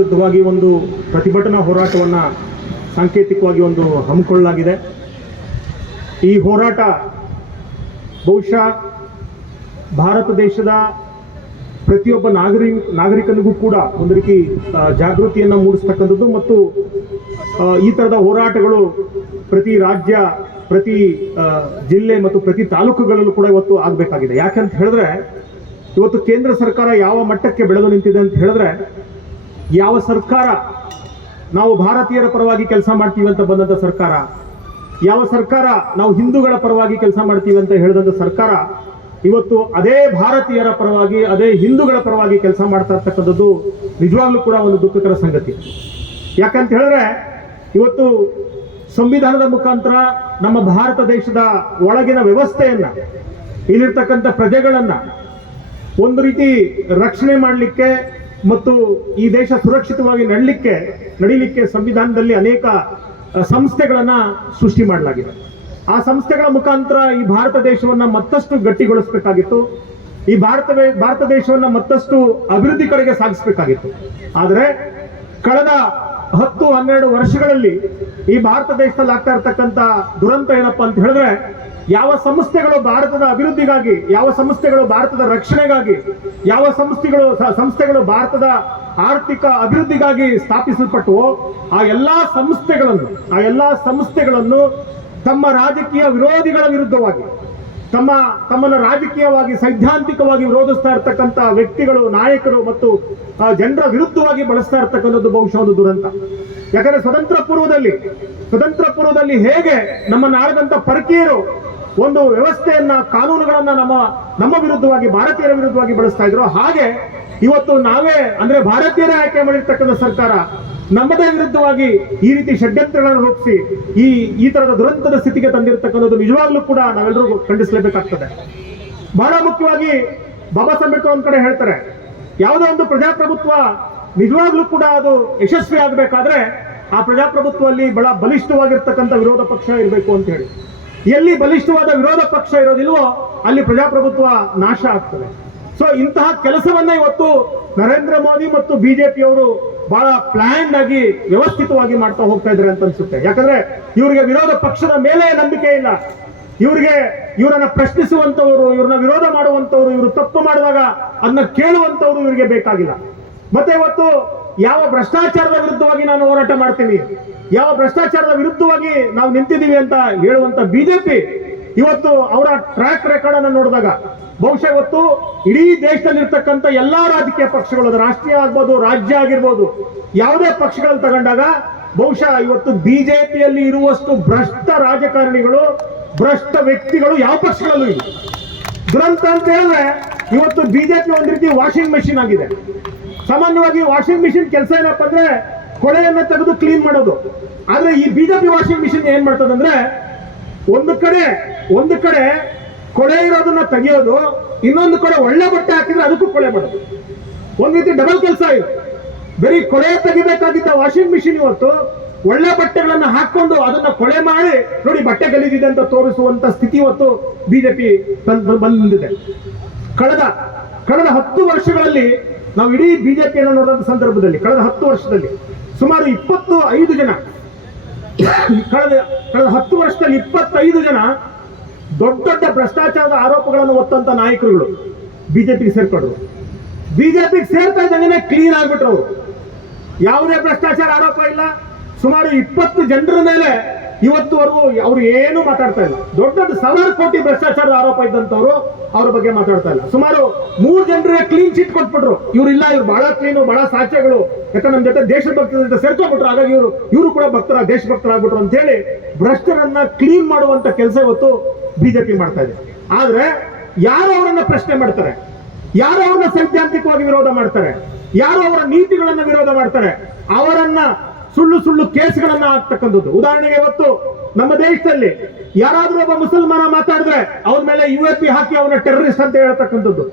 ವಿರುದ್ಧವಾಗಿ ಒಂದು ಪ್ರತಿಭಟನಾ ಹೋರಾಟವನ್ನು ಸಾಂಕೇತಿಕವಾಗಿ ಒಂದು ಹಮ್ಮಿಕೊಳ್ಳಲಾಗಿದೆ. ಈ ಹೋರಾಟ ಬಹುಶಃ ಭಾರತ ದೇಶದ ಪ್ರತಿಯೊಬ್ಬ ನಾಗರಿ ನಾಗರಿಕನಿಗೂ ಕೂಡ ಒಂದು ರೀತಿ ಜಾಗೃತಿಯನ್ನು ಮೂಡಿಸ್ತಕ್ಕಂಥದ್ದು ಮತ್ತು ಈ ಥರದ ಹೋರಾಟಗಳು ಪ್ರತಿ ರಾಜ್ಯ, ಪ್ರತಿ ಜಿಲ್ಲೆ ಮತ್ತು ಪ್ರತಿ ತಾಲೂಕುಗಳಲ್ಲೂ ಕೂಡ ಇವತ್ತು ಆಗಬೇಕಾಗಿದೆ. ಯಾಕಂತ ಹೇಳಿದ್ರೆ, ಇವತ್ತು ಕೇಂದ್ರ ಸರ್ಕಾರ ಯಾವ ಮಟ್ಟಕ್ಕೆ ಬೆಳೆದು ನಿಂತಿದೆ ಅಂತ ಹೇಳಿದ್ರೆ ಯಾವ ಸರ್ಕಾರ ನಾವು ಭಾರತೀಯರ ಪರವಾಗಿ ಕೆಲಸ ಮಾಡ್ತೀವಿ ಅಂತ ಬಂದಂಥ ಸರ್ಕಾರ, ಯಾವ ಸರ್ಕಾರ ನಾವು ಹಿಂದೂಗಳ ಪರವಾಗಿ ಕೆಲಸ ಮಾಡ್ತೀವಿ ಅಂತ ಹೇಳಿದಂಥ ಸರ್ಕಾರ, ಇವತ್ತು ಅದೇ ಭಾರತೀಯರ ಪರವಾಗಿ, ಅದೇ ಹಿಂದೂಗಳ ಪರವಾಗಿ ಕೆಲಸ ಮಾಡ್ತಾ ಇರ್ತಕ್ಕಂಥದ್ದು ನಿಜವಾಗ್ಲೂ ಕೂಡ ಒಂದು ದುಃಖಕರ ಸಂಗತಿ. ಯಾಕಂತ ಹೇಳಿದ್ರೆ, ಇವತ್ತು ಸಂವಿಧಾನದ ಮುಖಾಂತರ ನಮ್ಮ ಭಾರತ ದೇಶದ ಒಳಗಿನ ವ್ಯವಸ್ಥೆಯನ್ನ, ಇಲ್ಲಿರ್ತಕ್ಕಂಥ ಪ್ರಜೆಗಳನ್ನು ಒಂದು ರೀತಿ ರಕ್ಷಣೆ ಮಾಡಲಿಕ್ಕೆ ಮತ್ತು ಈ ದೇಶ ಸುರಕ್ಷಿತವಾಗಿ ನಡಲಿಕ್ಕೆ, ನಡೀಲಿಕ್ಕೆ ಸಂವಿಧಾನದಲ್ಲಿ ಅನೇಕ ಸಂಸ್ಥೆಗಳನ್ನು ಸೃಷ್ಟಿ ಮಾಡಲಾಗಿದೆ. ಆ ಸಂಸ್ಥೆಗಳ ಮುಖಾಂತರ ಈ ಭಾರತ ದೇಶವನ್ನ ಮತ್ತಷ್ಟು ಗಟ್ಟಿಗೊಳಿಸಬೇಕಾಗಿತ್ತು. ಈ ಭಾರತ ಭಾರತ ದೇಶವನ್ನ ಮತ್ತಷ್ಟು ಅಭಿವೃದ್ಧಿ ಕಡೆಗೆ ಸಾಗಿಸಬೇಕಾಗಿತ್ತು. ಆದರೆ, ಕಳೆದ ಹತ್ತು, ಹನ್ನೆರಡು ವರ್ಷಗಳಲ್ಲಿ ಈ ಭಾರತ ದೇಶದಲ್ಲಿ ಆಗ್ತಾ ಇರ್ತಕ್ಕಂಥ ದುರಂತ ಏನಪ್ಪಾ ಅಂತ ಹೇಳಿದ್ರೆ ಯಾವ ಸಂಸ್ಥೆಗಳು ಭಾರತದ ಅಭಿವೃದ್ಧಿಗಾಗಿ, ಯಾವ ಸಂಸ್ಥೆಗಳು ಭಾರತದ ರಕ್ಷಣೆಗಾಗಿ, ಯಾವ ಸಂಸ್ಥೆಗಳು ಸಂಸ್ಥೆಗಳು ಭಾರತದ ಆರ್ಥಿಕ ಅಭಿವೃದ್ಧಿಗಾಗಿ ಸ್ಥಾಪಿಸಲ್ಪಟ್ಟವೋ, ಆ ಎಲ್ಲಾ ಸಂಸ್ಥೆಗಳನ್ನು, ಆ ಎಲ್ಲಾ ಸಂಸ್ಥೆಗಳನ್ನು ತಮ್ಮ ರಾಜಕೀಯ ವಿರೋಧಿಗಳ ವಿರುದ್ಧವಾಗಿ, ತಮ್ಮ, ತಮ್ಮನ್ನು ರಾಜಕೀಯವಾಗಿ ಸೈದ್ಧಾಂತಿಕವಾಗಿ ವಿರೋಧಿಸ್ತಾ ಇರ್ತಕ್ಕಂಥ ವ್ಯಕ್ತಿಗಳು, ನಾಯಕರು ಮತ್ತು ಜನರ ವಿರುದ್ಧವಾಗಿ ಬಳಸ್ತಾ ಇರ್ತಕ್ಕಂಥದ್ದು ಬಹುಶಃ ಒಂದು ದುರಂತ. ಯಾಕಂದ್ರೆ ಸ್ವತಂತ್ರ ಪೂರ್ವದಲ್ಲಿ ಸ್ವತಂತ್ರ ಪೂರ್ವದಲ್ಲಿ ಹೇಗೆ ನಮ್ಮನ್ನು ಆಡದಂತ ಪರಕೀಯರು ಒಂದು ವ್ಯವಸ್ಥೆಯನ್ನ, ಕಾನೂನುಗಳನ್ನ ನಮ್ಮ ನಮ್ಮ ವಿರುದ್ಧವಾಗಿ, ಭಾರತೀಯರ ವಿರುದ್ಧವಾಗಿ ಬಳಸ್ತಾ ಇದ್ರು. ಹಾಗೆ ಇವತ್ತು ನಾವೇ, ಅಂದ್ರೆ ಭಾರತೀಯರೇ ಆಯ್ಕೆ ಮಾಡಿರ್ತಕ್ಕಂಥ ಸರ್ಕಾರ, ನಮ್ಮದೇ ವಿರುದ್ಧವಾಗಿ ಈ ರೀತಿ ಷಡ್ಯಂತ್ರಗಳನ್ನು ರೂಪಿಸಿ, ಈ ಈ ತರದ ದುರಂತದ ಸ್ಥಿತಿಗೆ ತಂದಿರತಕ್ಕಂಥದ್ದು ನಿಜವಾಗ್ಲೂ ಕೂಡ ನಾವೆಲ್ಲರೂ ಖಂಡಿಸಲೇಬೇಕಾಗ್ತದೆ. ಬಹಳ ಮುಖ್ಯವಾಗಿ ಬಾಬಾ ಸಾಹೇಬ್ ಒಂದ್ ಕಡೆ ಹೇಳ್ತಾರೆ, ಯಾವುದೋ ಒಂದು ಪ್ರಜಾಪ್ರಭುತ್ವ ನಿಜವಾಗ್ಲೂ ಕೂಡ ಅದು ಯಶಸ್ವಿ ಆಗಬೇಕಾದ್ರೆ ಆ ಪ್ರಜಾಪ್ರಭುತ್ವದಲ್ಲಿ ಬಹಳ ಬಲಿಷ್ಠವಾಗಿರ್ತಕ್ಕಂಥ ವಿರೋಧ ಪಕ್ಷ ಇರಬೇಕು ಅಂತ ಹೇಳಿ. ಎಲ್ಲಿ ಬಲಿಷ್ಠವಾದ ವಿರೋಧ ಪಕ್ಷ ಇರೋದಿಲ್ವೋ ಅಲ್ಲಿ ಪ್ರಜಾಪ್ರಭುತ್ವ ನಾಶ ಆಗ್ತದೆ. ಸೊ ಇಂತಹ ಕೆಲಸವನ್ನ ಇವತ್ತು ನರೇಂದ್ರ ಮೋದಿ ಮತ್ತು ಬಿಜೆಪಿಯವರು ಬಹಳ ಪ್ಲಾನ್ ಆಗಿ, ವ್ಯವಸ್ಥಿತವಾಗಿ ಮಾಡ್ತಾ ಹೋಗ್ತಾ ಇದ್ದಾರೆ ಅಂತ ಅನ್ಸುತ್ತೆ. ಯಾಕಂದ್ರೆ ಇವರಿಗೆ ವಿರೋಧ ಪಕ್ಷದ ಮೇಲೆ ನಂಬಿಕೆ ಇಲ್ಲ. ಇವರಿಗೆ ಇವರನ್ನ ಪ್ರಶ್ನಿಸುವಂತವರು ಇವ್ರನ್ನ ವಿರೋಧ ಮಾಡುವಂತವರು ಇವರು ತಪ್ಪು ಮಾಡಿದಾಗ ಅದನ್ನ ಕೇಳುವಂತವರು ಇವರಿಗೆ ಬೇಕಾಗಿಲ್ಲ. ಮತ್ತೆ ಇವತ್ತು ಯಾವ ಭ್ರಷ್ಟಾಚಾರದ ವಿರುದ್ಧವಾಗಿ ನಾನು ಹೋರಾಟ ಮಾಡ್ತೀನಿ? ಯಾವ ಭ್ರಷ್ಟಾಚಾರದ ವಿರುದ್ಧವಾಗಿ ನಾವು ನಿಂತಿದ್ದೀವಿ ಅಂತ ಹೇಳುವಂತ ಬಿಜೆಪಿ ಇವತ್ತು ಅವರ ಟ್ರ್ಯಾಕ್ ರೆಕಾರ್ಡ್ ಅನ್ನು ನೋಡಿದಾಗ, ಬಹುಶಃ ಇವತ್ತು ಇಡೀ ದೇಶದಲ್ಲಿರ್ತಕ್ಕಂಥ ಎಲ್ಲಾ ರಾಜಕೀಯ ಪಕ್ಷಗಳು ರಾಷ್ಟ್ರೀಯ ಆಗ್ಬೋದು, ರಾಜ್ಯ ಆಗಿರ್ಬೋದು, ಯಾವುದೇ ಪಕ್ಷಗಳನ್ನು ತಗೊಂಡಾಗ ಬಹುಶಃ ಇವತ್ತು ಬಿಜೆಪಿಯಲ್ಲಿ ಇರುವಷ್ಟು ಭ್ರಷ್ಟ ರಾಜಕಾರಣಿಗಳು, ಭ್ರಷ್ಟ ವ್ಯಕ್ತಿಗಳು ಯಾವ ಪಕ್ಷಗಳಲ್ಲೂ ಇಲ್ಲ. ದುರಂತ ಅಂತ ಹೇಳಿದ್ರೆ ಇವತ್ತು ಬಿಜೆಪಿ ಒಂದು ರೀತಿ ವಾಷಿಂಗ್ ಮೆಷಿನ್ ಆಗಿದೆ. ಸಾಮಾನ್ಯವಾಗಿ ವಾಷಿಂಗ್ ಮೆಷಿನ್ ಕೆಲಸ ಏನಪ್ಪ ಅಂದ್ರೆ ಕೊಳೆಯನ್ನ ತೆಗೆದು ಕ್ಲೀನ್ ಮಾಡೋದು. ಆದ್ರೆ ಈ ಬಿಜೆಪಿ ವಾಷಿಂಗ್ ಮಿಷಿನ್ ಏನ್ ಮಾಡ್ತದಂದ್ರೆ, ಒಂದು ಕಡೆ ಒಂದು ಕಡೆ ಕೊಳೆ ಇರೋದನ್ನ ತೆಗೆಯೋದು, ಇನ್ನೊಂದು ಕಡೆ ಒಳ್ಳೆ ಬಟ್ಟೆ ಹಾಕಿದ್ರೆ ಅದಕ್ಕೂ ಕೊಳೆ ಮಾಡೋದು ಒಂದ್ ರೀತಿ ಡಬಲ್ ಕೆಲಸ ಇದು. ಬರೀ ಕೊಳೆ ತೆಗಿಬೇಕಾಗಿದ್ದ ವಾಷಿಂಗ್ ಮಿಷಿನ್ ಇವತ್ತು, ಒಳ್ಳೆ ಬಟ್ಟೆಗಳನ್ನ ಹಾಕೊಂಡು ಅದನ್ನ ಕೊಳೆ ಮಾಡಿ, ನೋಡಿ ಬಟ್ಟೆ ಗಲೀಜಿದೆ ಅಂತ ತೋರಿಸುವಂತ ಸ್ಥಿತಿ ಇವತ್ತು ಬಿಜೆಪಿ ಬಂದಿದೆ. ಕಳೆದ ಕಳೆದ ಹತ್ತು ವರ್ಷಗಳಲ್ಲಿ ನಾವು ಇಡೀ ಬಿಜೆಪಿಯನ್ನು ನೋಡಿದಂಥ ಸಂದರ್ಭದಲ್ಲಿ ಕಳೆದ ಹತ್ತು ವರ್ಷದಲ್ಲಿ ಸುಮಾರು ಇಪ್ಪತ್ತು ಐದು ಜನ, ಕಳೆದ ಕಳೆದ ಹತ್ತು ವರ್ಷದಲ್ಲಿ ಇಪ್ಪತ್ತೈದು ಜನ ದೊಡ್ಡ ದೊಡ್ಡ ಭ್ರಷ್ಟಾಚಾರದ ಆರೋಪಗಳನ್ನು ಹೊತ್ತಂತ ನಾಯಕರುಗಳು ಬಿಜೆಪಿಗೆ ಸೇರ್ಕೊಂಡ್ರು. ಬಿಜೆಪಿಗೆ ಸೇರ್ತಾ ಇದ್ದಂಗೆ ಕ್ಲೀನ್ ಆಗ್ಬಿಟ್ರು ಅವರು. ಯಾವುದೇ ಭ್ರಷ್ಟಾಚಾರ ಆರೋಪ ಇಲ್ಲ. ಸುಮಾರು ಇಪ್ಪತ್ತು ಜನರ ಮೇಲೆ ಇವತ್ತುವರೆಗೂ ಅವರು ಏನು ಮಾತಾಡ್ತಾ ಇಲ್ಲ. ದೊಡ್ಡ ದೊಡ್ಡ ಸಾವಿರಾರು ಕೋಟಿ ಭ್ರಷ್ಟಾಚಾರದ ಆರೋಪ ಇದ್ದಂತವ್ರು ಅವ್ರ ಬಗ್ಗೆ ಮಾತಾಡ್ತಾ ಇಲ್ಲ. ಸುಮಾರು ಮೂರು ಜನರಿಗೆ ಕ್ಲೀನ್ ಚಿಟ್ ಕೊಟ್ಬಿಟ್ರು. ಇವ್ರು ಇಲ್ಲ, ಇವ್ರು ಬಹಳ ಕ್ಲೀನು ಬಹಳ ಸಾಕ್ಷ್ಯಗಳು. ಯಾಕಂದ್ರೆ ನಮ್ಮ ಜೊತೆ ದೇಶಭಕ್ತರ ಜೊತೆ ಸೇರ್ಕೊಂಡ್ಬಿಟ್ರು. ಹಾಗಾಗಿ ಇವರು ಇವರು ಕೂಡ ಭಕ್ತರ ದೇಶಭಕ್ತರಾಗ್ಬಿಟ್ರು ಅಂತ ಹೇಳಿ ಭ್ರಷ್ಟರನ್ನ ಕ್ಲೀನ್ ಮಾಡುವಂತ ಕೆಲಸ ಇವತ್ತು ಬಿಜೆಪಿ ಮಾಡ್ತಾ ಇದೆ. ಆದ್ರೆ ಯಾರು ಅವರನ್ನ ಪ್ರಶ್ನೆ ಮಾಡ್ತಾರೆ. ಯಾರು ಅವ್ರನ್ನ ಸೈದ್ಧಾಂತಿಕವಾಗಿ ವಿರೋಧ ಮಾಡ್ತಾರೆ. ಯಾರು ಅವರ ನೀತಿಗಳನ್ನ ವಿರೋಧ ಮಾಡ್ತಾರೆ. ಅವರನ್ನ ಸುಳ್ಳು ಸುಳ್ಳು ಕೇಸ್ಗಳನ್ನ ಹಾಕ್ತಕ್ಕಂಥದ್ದು ಉದಾಹರಣೆಗೆ ಇವತ್ತು ನಮ್ಮ ದೇಶದಲ್ಲಿ ಯಾರಾದ್ರೂ ಒಬ್ಬ ಮುಸಲ್ಮಾನ ಮಾತಾಡಿದ್ರೆ ಅವನ ಮೇಲೆ ಯು ಎಸ್ ಪಿ ಹಾಕಿ ಅವನ ಟೆರರಿಸ್ಟ್ ಅಂತ ಹೇಳ್ತಕ್ಕಂಥದ್ದು.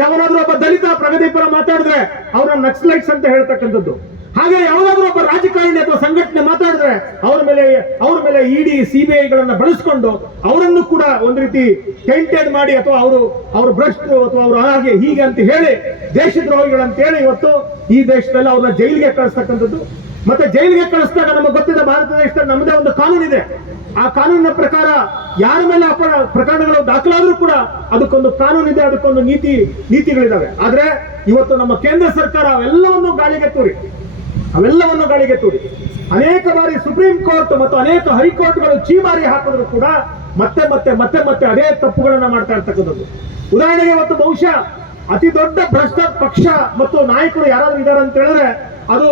ಯಾವನಾದ್ರೂ ಒಬ್ಬ ದಲಿತ ಪ್ರಗತಿಪರ ಮಾತಾಡಿದ್ರೆ ಅವನ ನಕ್ಸಲೈಟ್ಸ್ ಅಂತ ಹೇಳ್ತಕ್ಕಂಥದ್ದು. ಹಾಗೆ ಯಾವ್ದಾದ್ರು ಒಬ್ಬ ರಾಜಕಾರಣಿ ಅಥವಾ ಸಂಘಟನೆ ಮಾತಾಡಿದ್ರೆ ಅವ್ರ ಮೇಲೆ ಅವ್ರ ಮೇಲೆ ಇಡಿ ಸಿಬಿಐಗಳನ್ನ ಬಳಸ್ಕೊಂಡು ಅವರನ್ನು ಕೂಡ ಒಂದು ರೀತಿ ಟೆಂಟೆಡ್ ಮಾಡಿ ಅಥವಾ ಅವರು, ಅವ್ರ ಭ್ರಷ್ಟರು ಅಥವಾ ಅವರು ಹಾಗೆ ಹೀಗೆ ಅಂತ ಹೇಳಿ ದೇಶದ್ರೋಹಿಗಳಂತ ಹೇಳಿ ಇವತ್ತು ಈ ದೇಶದಲ್ಲಿ ಅವ್ರನ್ನ ಜೈಲಿಗೆ ಕಳಿಸ್ತಕ್ಕಂಥದ್ದು. ಮತ್ತೆ ಜೈಲಿಗೆ ಕಳಿಸಿದಾಗ ನಮಗೆ ಗೊತ್ತಿದೆ ಭಾರತ ದೇಶದಲ್ಲಿ ನಮ್ಮದೇ ಒಂದು ಕಾನೂನಿದೆ. ಆ ಕಾನೂನಿನ ಪ್ರಕಾರ ಯಾರ ಮೇಲೆ ಅಪ ಪ್ರಕರಣಗಳು ದಾಖಲಾದ್ರೂ ಕೂಡ ಅದಕ್ಕೊಂದು ಕಾನೂನಿದೆ, ಅದಕ್ಕೊಂದು ನೀತಿ, ನೀತಿಗಳಿದಾವೆ. ಆದ್ರೆ ಇವತ್ತು ನಮ್ಮ ಕೇಂದ್ರ ಸರ್ಕಾರ ಅವೆಲ್ಲವನ್ನು ಗಾಳಿಗೆ ತೂರಿ. ಅವೆಲ್ಲವನ್ನು ಗಾಳಿಗೆ ತೂರಿ. ಅನೇಕ ಬಾರಿ ಸುಪ್ರೀಂ ಕೋರ್ಟ್ ಮತ್ತು ಅನೇಕ ಹೈಕೋರ್ಟ್ಗಳು ಚೀಮಾರಿ ಹಾಕಿದ್ರು ಕೂಡ ಮತ್ತೆ ಮತ್ತೆ ಮತ್ತೆ ಮತ್ತೆ ಅದೇ ತಪ್ಪುಗಳನ್ನ ಮಾಡ್ತಾ ಇರ್ತಕ್ಕಂಥದ್ದು. ಉದಾಹರಣೆಗೆ ಇವತ್ತು ಬಹುಶಃ ಅತಿ ದೊಡ್ಡ ಭ್ರಷ್ಟ ಪಕ್ಷ ಮತ್ತು ನಾಯಕರು ಯಾರಾದ್ರೂ ಇದ್ದಾರೆ ಅಂತ ಹೇಳಿದ್ರೆ ಅದು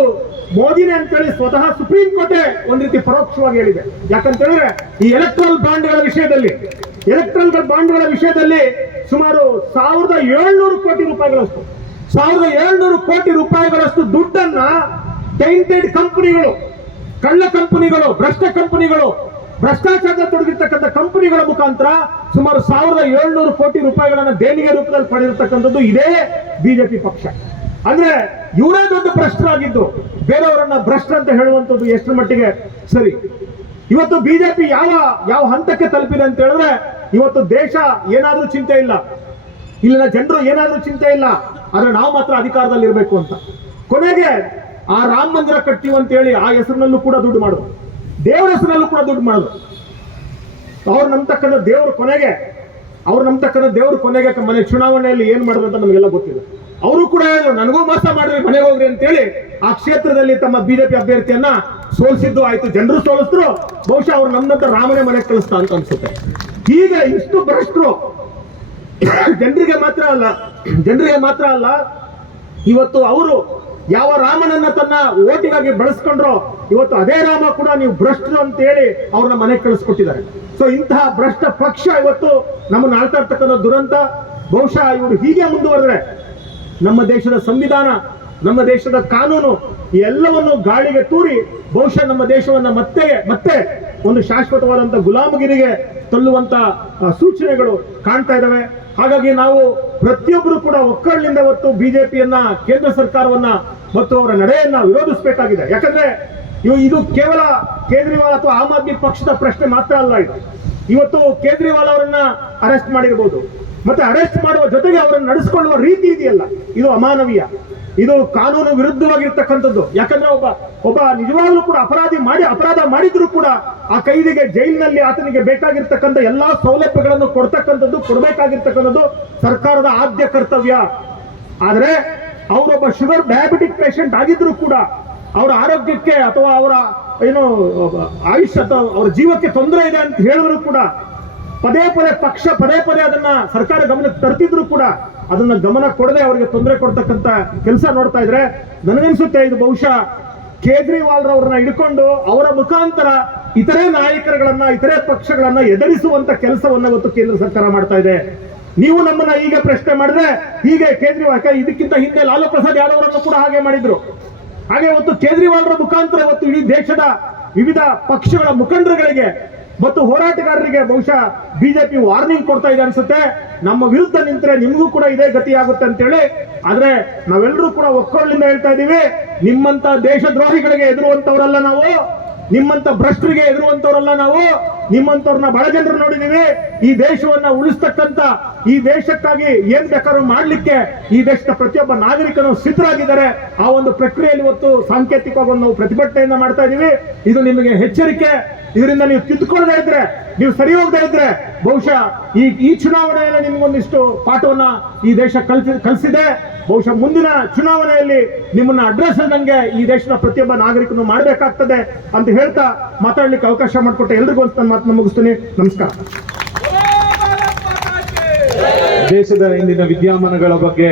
ಮೋದಿನೇ ಅಂತೇಳಿ ಸ್ವತಃ ಸುಪ್ರೀಂ ಕೋರ್ಟೇ ಒಂದ್ ರೀತಿ ಪರೋಕ್ಷವಾಗಿ ಹೇಳಿದೆ. ಯಾಕಂತ ಹೇಳಿದ್ರೆ ಈ ಎಲೆಕ್ಟ್ರಲ್ ಬಾಂಡ್ಗಳ ವಿಷಯದಲ್ಲಿ ಎಲೆಕ್ಟ್ರಲ್ ಬಾಂಡ್ಗಳ ವಿಷಯದಲ್ಲಿ ಸುಮಾರು ಸಾವಿರದ ಏಳ್ನೂರು ಕೋಟಿ ರೂಪಾಯಿಗಳಷ್ಟು, ಸಾವಿರದ ಏಳ್ನೂರು ಕೋಟಿ ರೂಪಾಯಿಗಳಷ್ಟು ದುಡ್ಡನ್ನ ಟೈಂಟೆಡ್ ಕಂಪನಿಗಳು, ಕಳ್ಳ ಕಂಪನಿಗಳು, ಭ್ರಷ್ಟ ಕಂಪನಿಗಳು ಭ್ರಷ್ಟಾಚಾರದ ತೊಡಗಿರ್ತಕ್ಕಂಥ ಕಂಪನಿಗಳ ಮುಖಾಂತರ ಸುಮಾರು ಸಾವಿರದ ಏಳ್ನೂರು ಕೋಟಿ ರೂಪಾಯಿಗಳನ್ನ ದೇಣಿಗೆ ರೂಪದಲ್ಲಿ ಪಡೆದಿರ್ತಕ್ಕಂಥದ್ದು ಇದೇ ಬಿಜೆಪಿ ಪಕ್ಷ. ಅಂದ್ರೆ ಇವರೇ ದೊಡ್ಡ ಭ್ರಷ್ಟರಾಗಿದ್ದು ಬೇರೆಯವರನ್ನ ಭ್ರಷ್ಟ ಅಂತ ಹೇಳುವಂಥದ್ದು ಎಷ್ಟು ಮಟ್ಟಿಗೆ ಸರಿ. ಇವತ್ತು ಬಿಜೆಪಿ ಯಾವ ಯಾವ ಹಂತಕ್ಕೆ ತಲುಪಿದೆ ಅಂತ ಹೇಳಿದ್ರೆ ಇವತ್ತು ದೇಶ ಏನಾದ್ರೂ ಚಿಂತೆ ಇಲ್ಲ. ಇಲ್ಲಿನ ಜನರು ಏನಾದ್ರೂ ಚಿಂತೆ ಇಲ್ಲ. ಆದ್ರೆ ನಾವು ಮಾತ್ರ ಅಧಿಕಾರದಲ್ಲಿ ಇರಬೇಕು ಅಂತ. ಕೊನೆಗೆ ಆ ರಾಮ ಮಂದಿರ ಕಟ್ಟಿವಂತೇಳಿ ಆ ಹೆಸರಿನಲ್ಲೂ ಕೂಡ ದುಡ್ಡು ಮಾಡೋದು. ದೇವರ ಹೆಸರಲ್ಲೂ ಕೂಡ ದುಡ್ಡು ಮಾಡೋದು ಅವ್ರು ನಂಬ್ತಕ್ಕಂಥ ದೇವರು ಕೊನೆಗೆ, ಅವ್ರು ನಂಬ್ತಕ್ಕಂಥ ದೇವರು ಕೊನೆಗೆ ಮನೆ ಚುನಾವಣೆಯಲ್ಲಿ ಏನು ಮಾಡಿದ್ರು ಅಂತ ನಮಗೆಲ್ಲ ಗೊತ್ತಿದೆ ಅವರು ಕೂಡ ನನಗೂ ಮೋಸ ಮಾಡ್ರಿ, ಮನೆಗೆ ಹೋಗ್ರಿ ಅಂತೇಳಿ ಆ ಕ್ಷೇತ್ರದಲ್ಲಿ ತಮ್ಮ ಬಿಜೆಪಿ ಅಭ್ಯರ್ಥಿಯನ್ನ ಸೋಲಿಸಿದ್ದು ಆಯ್ತು. ಜನರು ಸೋಲಿಸಿದ್ರು, ಬಹುಶಃ ಅವ್ರು ನಮ್ಮಂತ ರಾಮನೇ ಮನೆಗೆ ಕಳಿಸ್ತಾ ಅಂತ ಅನ್ಸುತ್ತೆ. ಈಗ ಇಷ್ಟು ಭ್ರಷ್ಟರು, ಜನರಿಗೆ ಮಾತ್ರ ಅಲ್ಲ, ಜನರಿಗೆ ಮಾತ್ರ ಅಲ್ಲ, ಇವತ್ತು ಅವರು ಯಾವ ರಾಮನನ್ನ ತನ್ನ ಓಟಿಗಾಗಿ ಬಳಸ್ಕೊಂಡ್ರೋ ಇವತ್ತು ಅದೇ ರಾಮ ಕೂಡ ನೀವು ಭ್ರಷ್ಟರು ಅಂತ ಹೇಳಿ ಅವ್ರನ್ನ ಮನೆಗೆ ಕಳಿಸ್ಕೊಟ್ಟಿದ್ದಾರೆ. ಸೊ ಇಂತಹ ಭ್ರಷ್ಟ ಪಕ್ಷ ಇವತ್ತು ನಮ್ಮನ್ನು ಆಳ್ತಾ ಇರ್ತಕ್ಕಂಥ ದುರಂತ, ಬಹುಶಃ ಇವರು ಹೀಗೆ ಮುಂದುವರೆದ್ರೆ ನಮ್ಮ ದೇಶದ ಸಂವಿಧಾನ, ನಮ್ಮ ದೇಶದ ಕಾನೂನು ಎಲ್ಲವನ್ನು ಗಾಳಿಗೆ ತೂರಿ ಬಹುಶಃ ನಮ್ಮ ದೇಶವನ್ನ ಮತ್ತೆ ಮತ್ತೆ ಒಂದು ಶಾಶ್ವತವಾದಂತ ಗುಲಾಮಗಿರಿಗೆ ತಳ್ಳುವಂತ ಸೂಚನೆಗಳು ಕಾಣ್ತಾ ಇದ್ದಾವೆ. ಹಾಗಾಗಿ ನಾವು ಪ್ರತಿಯೊಬ್ಬರು ಕೂಡ ಒಕ್ಕಲಿನಿಂದ ಇವತ್ತು ಬಿಜೆಪಿಯನ್ನ, ಕೇಂದ್ರ ಸರ್ಕಾರವನ್ನ ಮತ್ತು ಅವರ ನಡೆಯನ್ನ ವಿರೋಧಿಸಬೇಕಾಗಿದೆ. ಯಾಕಂದ್ರೆ ಇದು ಕೇವಲ ಕೇಜ್ರಿವಾಲ್ ಅಥವಾ ಆಮ್ ಆದ್ಮಿ ಪಕ್ಷದ ಪ್ರಶ್ನೆ ಮಾತ್ರ ಅಲ್ಲ ಇದು. ಇವತ್ತು ಕೇಜ್ರಿವಾಲ್ ಅವರನ್ನ ಅರೆಸ್ಟ್ ಮಾಡಿರ್ಬೋದು. ಮತ್ತೆ ಅರೆಸ್ಟ್ ಮಾಡುವ ಜೊತೆಗೆ ಅವರನ್ನು ನಡೆಸಿಕೊಳ್ಳುವ ರೀತಿ ಇದೆಯಲ್ಲ. ಇದು ಅಮಾನವೀಯ. ಇದು ಕಾನೂನು ವಿರುದ್ಧವಾಗಿರ್ತಕ್ಕಂಥದ್ದು. ಯಾಕಂದ್ರೆ ಒಬ್ಬ ಒಬ್ಬ ನಿಜವಾಗ್ಲೂ ಕೂಡ ಅಪರಾಧಿ ಮಾಡಿ, ಅಪರಾಧ ಮಾಡಿದ್ರು ಕೂಡ ಆ ಕೈದಿಗೆ ಜೈಲಿನಲ್ಲಿ ಆತನಿಗೆ ಬೇಕಾಗಿರ್ತಕ್ಕಂಥ ಎಲ್ಲಾ ಸೌಲಭ್ಯಗಳನ್ನು ಕೊಡ್ತಕ್ಕಂಥದ್ದು, ಕೊಡಬೇಕಾಗಿರ್ತಕ್ಕಂಥದ್ದು ಸರ್ಕಾರದ ಆದ್ಯ ಕರ್ತವ್ಯ. ಆದ್ರೆ ಅವರೊಬ್ಬ ಶುಗರ್ ಡಯಾಬಿಟಿಕ್ ಪೇಷಂಟ್ ಆಗಿದ್ರು ಕೂಡ ಅವರ ಆರೋಗ್ಯಕ್ಕೆ ಅಥವಾ ಅವರ, ಏನು ಆಯುಷ್ಯ ಅಥವಾ ಅವರ ಜೀವಕ್ಕೆ ತೊಂದರೆ ಇದೆ ಅಂತ ಹೇಳಿದ್ರು ಕೂಡ ಪದೇ ಪದೇ, ಪಕ್ಷ ಪದೇ ಪದೇ ಅದನ್ನ ಸರ್ಕಾರ ಗಮನಕ್ಕೆ ತರ್ತಿದ್ರು ಕೂಡ ಅದನ್ನ ಗಮನ ಕೊಡದೆ ಅವರಿಗೆ ತೊಂದರೆ ಕೊಡ್ತಕ್ಕಂತ ಕೆಲಸ ನೋಡ್ತಾ ಇದ್ರೆ ನನಗನ್ಸುತ್ತೆ ಇದು ಬಹುಶಃ ಕೇಜ್ರಿವಾಲ್ ರವ್ರನ್ನ ಹಿಡ್ಕೊಂಡು ಅವರ ಮುಖಾಂತರ ಇತರೆ ನಾಯಕರುಗಳನ್ನ, ಇತರೆ ಪಕ್ಷಗಳನ್ನ ಎದುರಿಸುವಂತ ಕೆಲಸವನ್ನ ಇವತ್ತು ಕೇಂದ್ರ ಸರ್ಕಾರ ಮಾಡ್ತಾ ಇದೆ. ನೀವು ನಮ್ಮನ್ನ ಈಗ ಪ್ರಶ್ನೆ ಮಾಡಿದ್ರೆ ಹೀಗೆ ಕೇಜ್ರಿವಾಲ್ ಇದಕ್ಕಿಂತ ಹಿಂದೆ ಲಾಲು ಪ್ರಸಾದ್ ಯಾದವ್ ಅವರನ್ನು ಕೂಡ ಹಾಗೆ ಮಾಡಿದ್ರು. ಹಾಗೆ ಇವತ್ತು ಕೇಜ್ರಿವಾಲ್ರ ಮುಖಾಂತರ ಇವತ್ತು ಇಡೀ ದೇಶದ ವಿವಿಧ ಪಕ್ಷಗಳ ಮುಖಂಡರುಗಳಿಗೆ ಮತ್ತು ಹೋರಾಟಗಾರರಿಗೆ ಬಹುಶಃ ಬಿಜೆಪಿ ವಾರ್ನಿಂಗ್ ಕೊಡ್ತಾ ಇದೆ ಅನ್ಸುತ್ತೆ. ನಮ್ಮ ವಿರುದ್ಧ ನಿಂತರೆ ನಿಮಗೂ ಕೂಡ ಇದೇ ಗತಿ ಆಗುತ್ತೆ ಅಂತೇಳಿ. ಆದ್ರೆ ನಾವೆಲ್ಲರೂ ಕೂಡ ಒಕ್ಕೊಳ್ಳಿಂದ ಹೇಳ್ತಾ ಇದೀವಿ ನಿಮ್ಮಂತ ದೇಶದ್ರೋಹಿಗಳಿಗೆ ಎದುರುವಂತವರಲ್ಲ ನಾವು. ನಿಮ್ಮಂತ ಭ್ರಷ್ಟರಿಗೆ ಎದುರುವಂತವರಲ್ಲ ನಾವು, ನಿಮ್ಮಂತವ್ರನ್ನ ಬಹಳ ಜನರು ನೋಡಿದೀವಿ. ಈ ದೇಶವನ್ನ ಉಳಿಸ್ತಕ್ಕಂತ, ಈ ದೇಶಕ್ಕಾಗಿ ಏನ್ ಬೇಕಾದ್ರೂ ಮಾಡ್ಲಿಕ್ಕೆ ಈ ದೇಶದ ಪ್ರತಿಯೊಬ್ಬ ನಾಗರಿಕನು ಸಿದ್ಧರಾಗಿದ್ದಾರೆ. ಆ ಒಂದು ಪ್ರಕ್ರಿಯೆಯಲ್ಲಿ ಇವತ್ತು ಸಾಂಕೇತಿಕವಾಗಿ ನಾವು ಪ್ರತಿಭಟನೆಯನ್ನ ಮಾಡ್ತಾ ಇದೀವಿ. ಇದು ನಿಮಗೆ ಎಚ್ಚರಿಕೆ. ಇದರಿಂದ ನೀವು ತಿದ್ದುಕೊಳ್ಳದೇ ಇದ್ರೆ, ನೀವು ಸರಿ ಹೋಗದೇ ಇದ್ರೆ ಬಹುಶಃ ಈ ಈ ಚುನಾವಣೆಯಲ್ಲಿ ನಿಮ್ಗೊಂದಿಷ್ಟು ಪಾಠವನ್ನ ಈ ದೇಶ ಕಲ್ಸಿ ಕಲಿಸಿದೆ. ಬಹುಶಃ ಮುಂದಿನ ಚುನಾವಣೆಯಲ್ಲಿ ನಿಮ್ಮನ್ನ ಅಡ್ರೆಸ್ ನಂಗೆ ಈ ದೇಶದ ಪ್ರತಿಯೊಬ್ಬ ನಾಗರಿಕನು ಮಾಡಬೇಕಾಗ್ತದೆ ಅಂತ ಹೇಳ್ತಾ ಮಾತಾಡ್ಲಿಕ್ಕೆ ಅವಕಾಶ ಮಾಡಿಕೊಟ್ಟೆ ಎಲ್ರಿಗೂ ಅಂತ ನನ್ನ ಮಾತನ್ನ ಮುಗಿಸ್ತೀನಿ. ನಮಸ್ಕಾರ. ದೇಶದ ಇಂದಿನ ವಿದ್ಯಮಾನಗಳ ಬಗ್ಗೆ